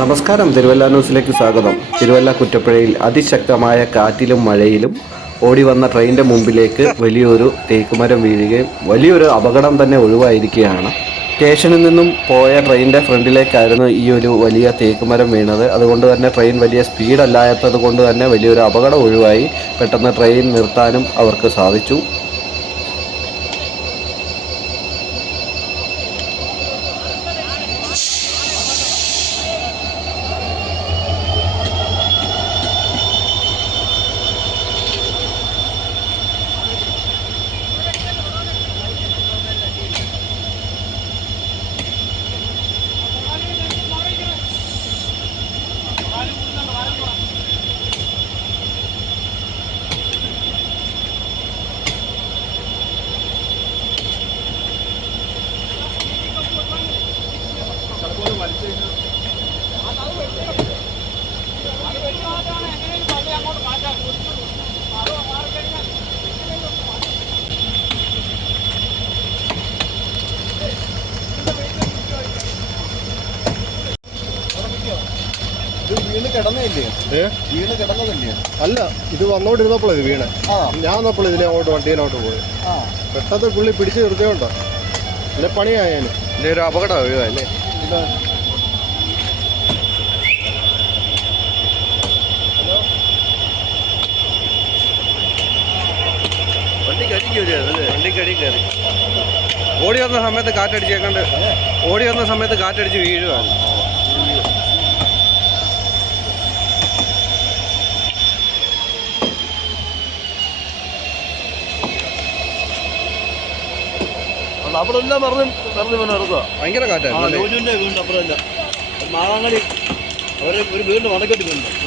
നമസ്കാരം, തിരുവല്ല ന്യൂസിലേക്ക് സ്വാഗതം. തിരുവല്ല കുറ്റപ്പുഴയിൽ അതിശക്തമായ കാറ്റിലും മഴയിലും ഓടി വന്ന ട്രെയിനിൻ്റെ മുമ്പിലേക്ക് വലിയൊരു തേക്കുമരം വീഴുകയും വലിയൊരു അപകടം തന്നെ ഒഴിവായിരിക്കുകയാണ്. സ്റ്റേഷനിൽ നിന്നും പോയ ട്രെയിനിൻ്റെ ഫ്രണ്ടിലേക്കായിരുന്നു ഈ ഒരു വലിയ തേക്കുമരം വീണത്. അതുകൊണ്ട് തന്നെ ട്രെയിൻ വലിയ സ്പീഡല്ലാത്തത് കൊണ്ട് തന്നെ വലിയൊരു അപകടം ഒഴിവായി. പെട്ടെന്ന് ട്രെയിൻ നിർത്താനും അവർക്ക് സാധിച്ചു. വീണ് കിടന്നില്ലേ? വീണ് കിടന്നതല്ലേ? അല്ല, ഇത് വന്നോണ്ടിരുന്നപ്പോൾ ഇത് വീണ്. ഞാൻ വന്നപ്പോൾ ഇതിലെ വണ്ടീനോട്ട് പോയി. പെട്ടെന്ന് പുള്ളി പിടിച്ചു നിർത്തിയോണ്ടോ അല്ലെ പണിയായാലും ഇതിന്റെ ഒരു അപകടം ഒഴിവാല്ലേ. വണ്ടിക്കടി കയറി ഓടി വന്ന സമയത്ത് കാറ്റടിച്ചേക്കണ്ട്. ഓടി വന്ന സമയത്ത് കാറ്റടിച്ച് വീഴുവാണ്. അവിടെ എല്ലാം പറഞ്ഞു പിന്നെ ഇറക്കുക. ഭയങ്കര കാറ്റായിരുന്നു. വീടിൻ്റെ അപ്പുറം മാങ്ങാടി അവരെ ഒരു വീടിൻ്റെ മടക്കെട്ടി വീണ്ടും